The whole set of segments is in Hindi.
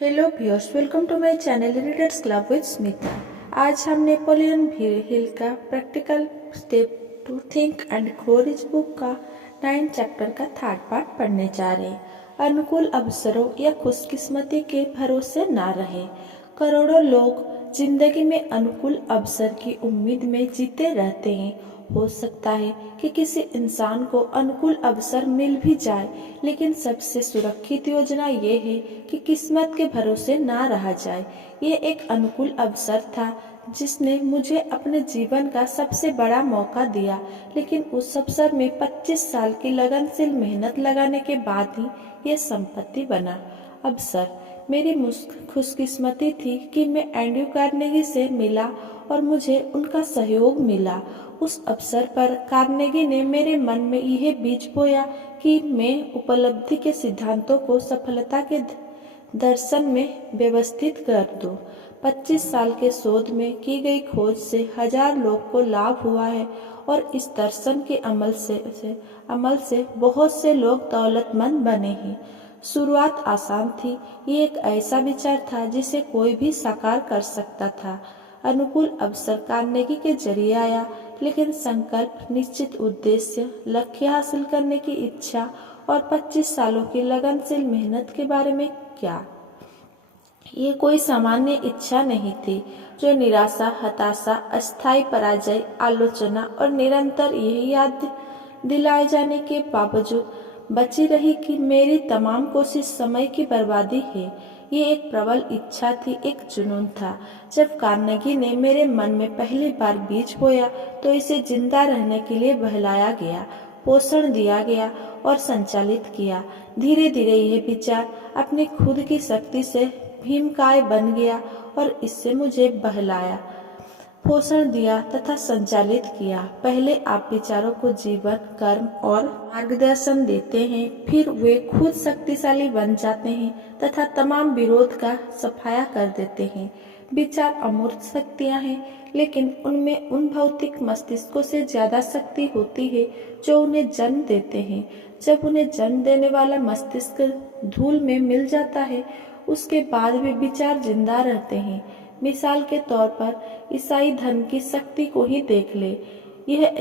Hello viewers, welcome to my channel readers club with Smita. आज हम नेपोलियन हिल का practical step to think and grow rich book का 9 चैप्टर का थर्ड पार्ट पढ़ने जा रहे हैं। अनुकूल अवसरों या खुशकिस्मती के भरोसे ना रहे। करोड़ों लोग जिंदगी में अनुकूल अवसर की उम्मीद में जीते रहते हैं। हो सकता है कि किसी इंसान को अनुकूल अवसर मिल भी जाए, लेकिन सबसे सुरक्षित योजना ये है कि किस्मत के भरोसे ना रहा जाए। ये एक अनुकूल अवसर था जिसने मुझे अपने जीवन का सबसे बड़ा मौका दिया, लेकिन उस अवसर में 25 साल की लगनशील मेहनत लगाने के बाद ही ये संपत्ति बना। अवसर मेरी खुशकिस्मती थी कि मैं एंड्रयू कार्नेगी से मिला और मुझे उनका सहयोग मिला। उस अवसर पर कार्नेगी ने मेरे मन में यह बीज बोया कि मैं उपलब्धि के सिद्धांतों को सफलता के दर्शन में व्यवस्थित कर दूं। 25 साल के शोध में की गई खोज से 1000 लोग को लाभ हुआ है और इस दर्शन के अमल से बहुत से लोग दौलतमंद बने हैं। शुरुआत आसान थी। ये एक ऐसा विचार था जिसे कोई भी साकार कर सकता था। अनुकूल अवसर कार्नेगी के जरिए आया, लेकिन संकल्प, निश्चित उद्देश्य, लक्ष्य हासिल करने की इच्छा और 25 सालों की लगनशील मेहनत के बारे में क्या? ये कोई सामान्य इच्छा नहीं थी जो निराशा, हताशा, अस्थायी पराजय, आलोचना और निरंतर यही याद दिलाए जाने के बावजूद बची रही कि मेरी तमाम कोशिश समय की बर्बादी है। ये एक प्रबल इच्छा थी, एक जुनून था। जब कार्नेगी ने मेरे मन में पहली बार बीज बोया तो इसे जिंदा रहने के लिए बहलाया गया, पोषण दिया गया और संचालित किया। धीरे धीरे यह विचार अपनी खुद की शक्ति से भीमकाय बन गया और इससे मुझे बहलाया, पोषण दिया तथा संचालित किया। पहले आप विचारों को जीवन, कर्म और मार्गदर्शन देते हैं, फिर वे खुद शक्तिशाली बन जाते हैं तथा तमाम विरोध का सफाया कर देते हैं। विचार अमूर्त शक्तियां हैं, लेकिन उनमें उन भौतिक मस्तिष्कों से ज्यादा शक्ति होती है जो उन्हें जन्म देते हैं। जब उन्हें जन्म देने वाला मस्तिष्क धूल में मिल जाता है, उसके बाद वे विचार जिंदा रहते हैं। मिसाल के तौर पर ईसाई धर्म की शक्ति को ही देख ले। यह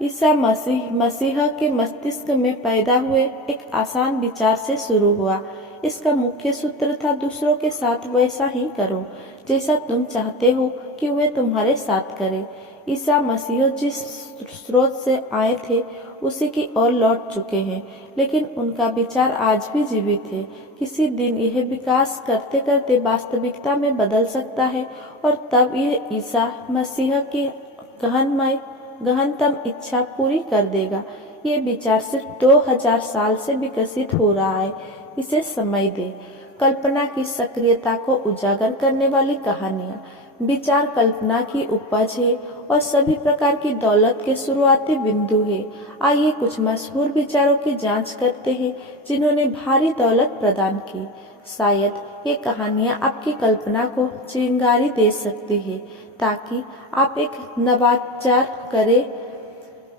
ईसा मसीह के मस्तिष्क में पैदा हुए एक आसान विचार से शुरू हुआ। इसका मुख्य सूत्र था, दूसरों के साथ वैसा ही करो जैसा तुम चाहते हो कि वे तुम्हारे साथ करें। ईसा मसीह जिस स्रोत से आए थे उसी की ओर लौट चुके हैं, लेकिन उनका विचार आज भी जीवित है। किसी दिन यह विकास करते करते वास्तविकता में बदल सकता है और तब यह ईसा मसीह की गहनतम इच्छा पूरी कर देगा। ये विचार सिर्फ 2000 साल से विकसित हो रहा है। इसे समय दे। कल्पना की सक्रियता को उजागर करने वाली कहानियां। विचार कल्पना की उपज है और सभी प्रकार की दौलत के शुरुआती बिंदु है। आइए कुछ मशहूर विचारों की जांच करते हैं जिन्होंने भारी दौलत प्रदान की। शायद ये कहानियां आपकी कल्पना को चिंगारी दे सकती है ताकि आप एक नवाचार करें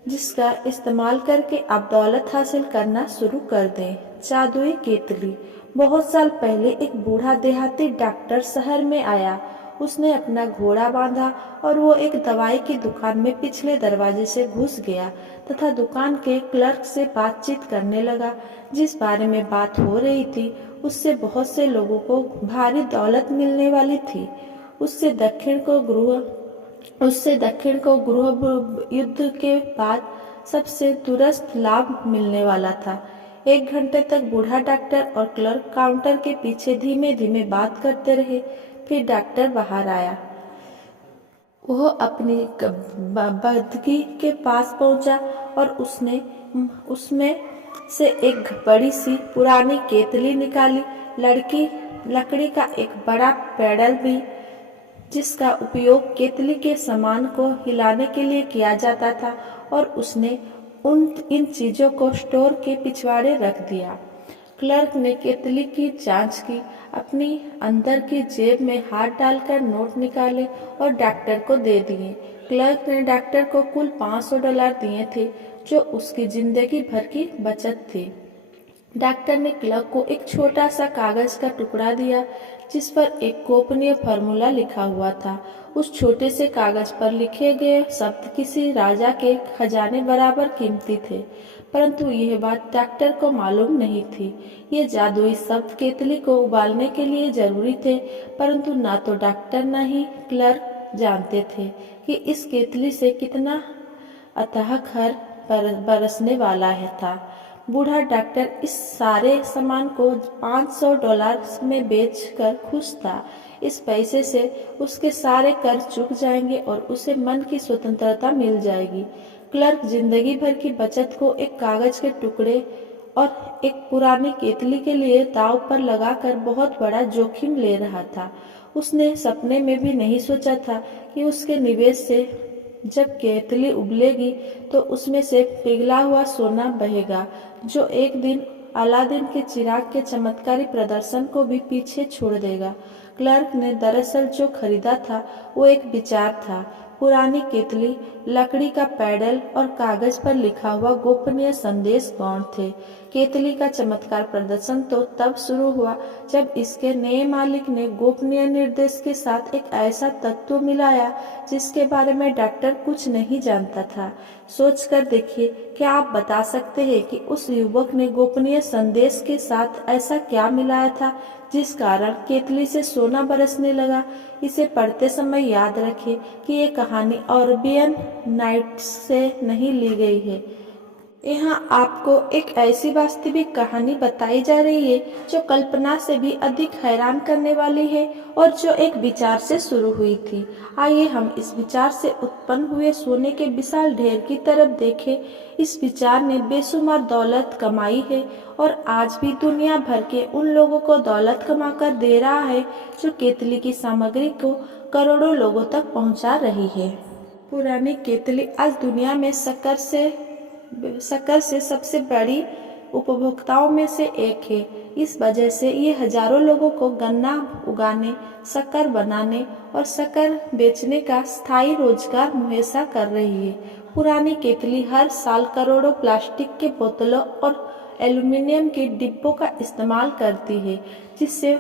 जिसका इस्तेमाल करके आप दौलत हासिल करना शुरू कर दें। जादुई केतली। बहुत साल पहले एक बूढ़ा देहाती डॉक्टर शहर में आया। उसने अपना घोड़ा बांधा और वो एक दवाई की दुकान में पिछले दरवाजे से घुस गया तथा दुकान के क्लर्क से बातचीत करने लगा। जिस बारे में बात हो रही थी उससे बहुत से लोगों को भारी दौलत मिलने वाली थी। उससे दक्षिण को गृह युद्ध के बाद सबसे दूरस्थ लाभ मिलने वाला था। 1 घंटे तक बूढ़ा डॉक्टर और क्लर्क काउंटर के पीछे धीमे धीमे बात करते रहे। फिर डॉक्टर बाहर आया। वह अपनी बदगी के पास पहुंचा और उसमें से एक बड़ी सी पुरानी केतली निकाली। लकड़ी का एक बड़ा पैडल भी, जिसका उपयोग केतली के सामान को हिलाने के लिए किया जाता था, और उसने इन चीजों को स्टोर के पिछवाड़े रख दिया। क्लर्क ने केतली की जांच की, अपनी अंदर की जेब में हाथ डालकर नोट निकाले और डॉक्टर को दे दिए। क्लर्क ने डॉक्टर को कुल $500 दिए थे, जो उसकी जिंदगी भर की बचत थी। डॉक्टर ने क्लर्क को एक छोटा सा कागज का टुकड़ा दिया जिस पर एक गोपनीय फार्मूला लिखा हुआ था। उस छोटे से कागज पर लिखे गए शब्द किसी राजा के खजाने बराबर कीमती थे, परंतु यह बात डॉक्टर को मालूम नहीं थी। ये जादुई शब्द केतली को उबालने के लिए जरूरी थे, परंतु ना तो डॉक्टर न ही क्लर्क जानते थे कि इस केतली से कितना अथाह खर बरसने वाला था। बूढ़ा डॉक्टर इस सारे सामान को $500 में बेचकर खुश था। इस पैसे से उसके सारे कर्ज चुक जाएंगे और उसे मन की स्वतंत्रता मिल जाएगी। क्लर्क जिंदगी भर की बचत को एक कागज के टुकड़े और एक पुरानी केतली के लिए दांव पर लगाकर बहुत बड़ा जोखिम ले रहा था। उसने सपने में भी नहीं सोचा था कि उसके निवेश से जब केतली उबलेगी तो उसमें से पिघला हुआ सोना बहेगा, जो एक दिन अलादीन के चिराग के चमत्कारी प्रदर्शन को भी पीछे छोड़ देगा। क्लर्क ने दरअसल जो खरीदा था वो एक विचार था। पुरानी केतली, लकड़ी का पैडल और कागज पर लिखा हुआ गोपनीय संदेश गौण थे। केतली का चमत्कार प्रदर्शन तो तब शुरू हुआ जब इसके नए मालिक ने गोपनीय निर्देश के साथ एक ऐसा तत्व मिलाया जिसके बारे में डॉक्टर कुछ नहीं जानता था। सोचकर देखिए, क्या आप बता सकते हैं कि उस युवक ने गोपनीय संदेश के साथ ऐसा क्या मिलाया था जिस कारण केतली से सोना बरसने लगा? इसे पढ़ते समय याद रखें कि ये कहानी अरेबियन नाइट्स से नहीं ली गई है। यहाँ आपको एक ऐसी वास्तविक कहानी बताई जा रही है जो कल्पना से भी अधिक हैरान करने वाली है और जो एक विचार से शुरू हुई थी। आइए हम इस विचार से उत्पन्न हुए सोने के विशाल ढेर की तरफ देखें। इस विचार ने बेशुमार दौलत कमाई है और आज भी दुनिया भर के उन लोगों को दौलत कमाकर दे रहा है जो केतली की सामग्री को करोड़ों लोगों तक पहुंचा रही है। पुरानी केतली आज दुनिया में शक्कर से सबसे बड़ी उपभोक्ताओं में से एक है। इस वजह से ये हजारों लोगों को गन्ना उगाने, शक्कर बनाने और शक्कर बेचने का स्थायी रोजगार मुहैया कर रही है। पुरानी केतली हर साल करोड़ों प्लास्टिक के बोतलों और एल्युमिनियम के डिब्बों का इस्तेमाल करती है, जिससे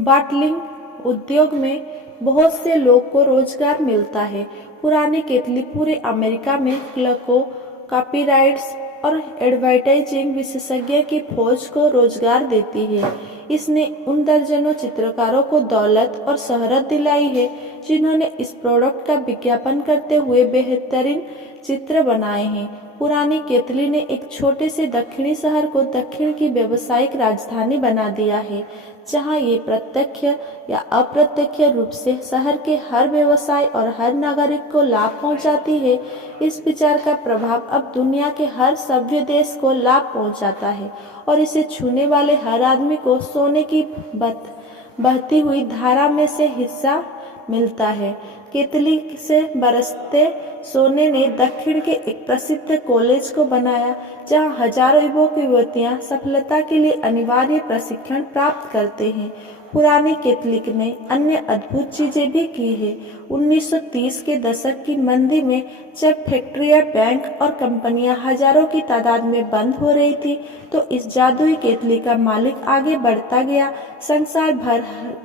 बॉटलिंग उद्योग में बहुत से लोग को रोजगार मिलता है। पुरानी केतली पूरे अमेरिका में क्लर्कों, कॉपीराइट्स और एडवर्टाइजिंग विशेषज्ञ की फौज को रोजगार देती है। इसने उन दर्जनों चित्रकारों को दौलत और शोहरत दिलाई है जिन्होंने इस प्रोडक्ट का विज्ञापन करते हुए बेहतरीन चित्र बनाए हैं। पुरानी केतली ने एक छोटे से दक्षिणी शहर को दक्षिण की व्यावसायिक राजधानी बना दिया है, जहां ये प्रत्यक्ष या अप्रत्यक्ष रूप से शहर के हर व्यवसाय और हर नागरिक को लाभ पहुंचाती है। इस विचार का प्रभाव अब दुनिया के हर सभ्य देश को लाभ पहुंचाता है और इसे छूने वाले हर आदमी को सोने की बहती हुई धारा में से हिस्सा मिलता है। केतली से बरसते सोने ने दक्षिण के एक प्रसिद्ध कॉलेज को बनाया, जहां हजारों युवक युवतियां सफलता के लिए अनिवार्य प्रशिक्षण प्राप्त करते हैं। पुरानी केतली ने अन्य अद्भुत चीजें भी की है। 1930 के दशक की मंदी में जब फैक्ट्रियां, बैंक और कंपनियां हजारों की तादाद में बंद हो रही थी, तो इस जादुई केतली का मालिक आगे बढ़ता गया। संसार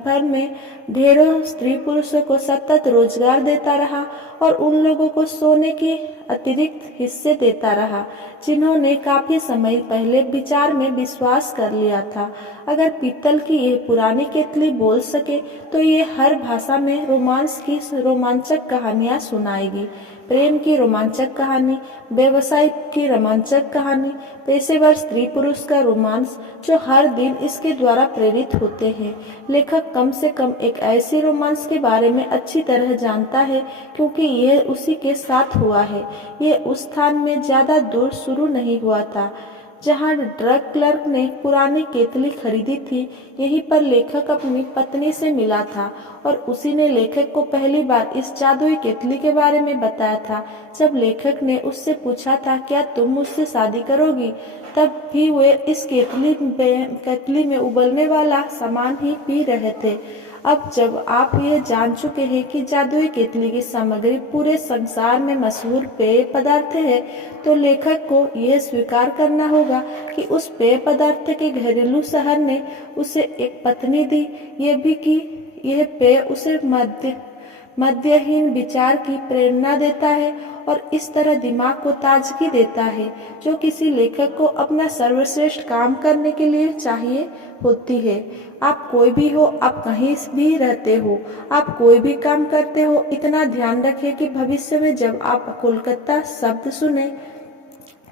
भर में ढेरों स्त्री पुरुषों को सतत रोजगार देता रहा और उन लोगों को सोने के अतिरिक्त हिस्से देता रहा जिन्होंने काफी समय पहले विचार में विश्वास कर लिया था। अगर पीतल की यह पुरानी केतली बोल सके तो ये हर भाषा में रोमांस की रोमांचक कहानियां सुनाएगी। प्रेम की रोमांचक कहानी, व्यवसाय की रोमांचक कहानी, पेशेवर स्त्री पुरुष का रोमांस जो हर दिन इसके द्वारा प्रेरित होते हैं। लेखक कम से कम एक ऐसी रोमांस के बारे में अच्छी तरह जानता है क्योंकि यह उसी के साथ हुआ है। यह उस स्थान में ज्यादा दूर शुरू नहीं हुआ था जहां ड्रग क्लर्क ने पुरानी केतली खरीदी थी। यहीं पर लेखक अपनी पत्नी से मिला था और उसी ने लेखक को पहली बार इस जादुई केतली के बारे में बताया था। जब लेखक ने उससे पूछा था, क्या तुम मुझसे शादी करोगी, तब भी वे इस केतली में उबलने वाला सामान ही पी रहे थे। अब जब आप ये जान चुके हैं कि जादुई केतली की सामग्री पूरे संसार में मशहूर पेय पदार्थ है, तो लेखक को यह स्वीकार करना होगा कि उस पेय पदार्थ के घरेलू शहर ने उसे एक पत्नी दी, ये भी कि यह पेय उसे मध्यहीन विचार की प्रेरणा देता है और इस तरह दिमाग को ताजगी देता है जो किसी लेखक को अपना सर्वश्रेष्ठ काम करने के लिए चाहिए होती है। आप कोई भी हो, आप कहीं भी रहते हो, आप कोई भी काम करते हो, इतना ध्यान रखें कि भविष्य में जब आप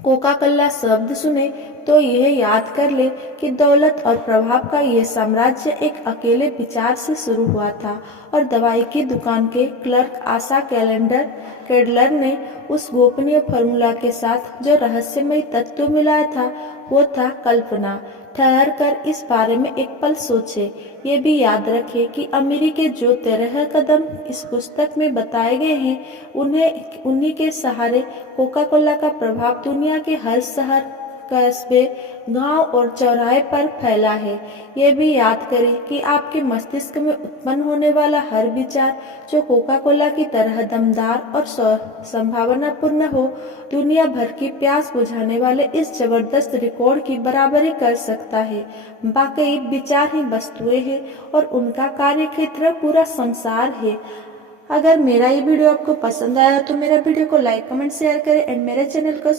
कोका कोला शब्द सुने तो यह याद कर ले कि दौलत और प्रभाव का यह साम्राज्य एक अकेले विचार से शुरू हुआ था और दवाई की दुकान के क्लर्क आशा कैडलर ने उस गोपनीय फॉर्मूला के साथ जो रहस्यमय तत्व मिलाया था वो था कल्पना। ठहर कर इस बारे में एक पल सोचे। ये भी याद रखें कि अमीरी के जो 13 कदम इस पुस्तक में बताए गए हैं उन्हीं के सहारे कोका कोला का प्रभाव दुनिया के हर शहर, कस्बे, गांव और चौराहे पर फैला है। ये भी याद करें कि आपके मस्तिष्क में उत्पन्न होने वाला हर विचार जो कोका कोला की तरह दमदार और संभावनापूर्ण हो, दुनिया भर की प्यास बुझाने वाले इस जबरदस्त रिकॉर्ड की बराबरी कर सकता है। वाकई विचार ही वस्तुएं हैं और उनका कार्यक्षेत्र पूरा संसार है। अगर मेरा ये वीडियो आपको पसंद आया तो मेरा वीडियो को लाइक, कमेंट, शेयर करें एंड मेरे चैनल को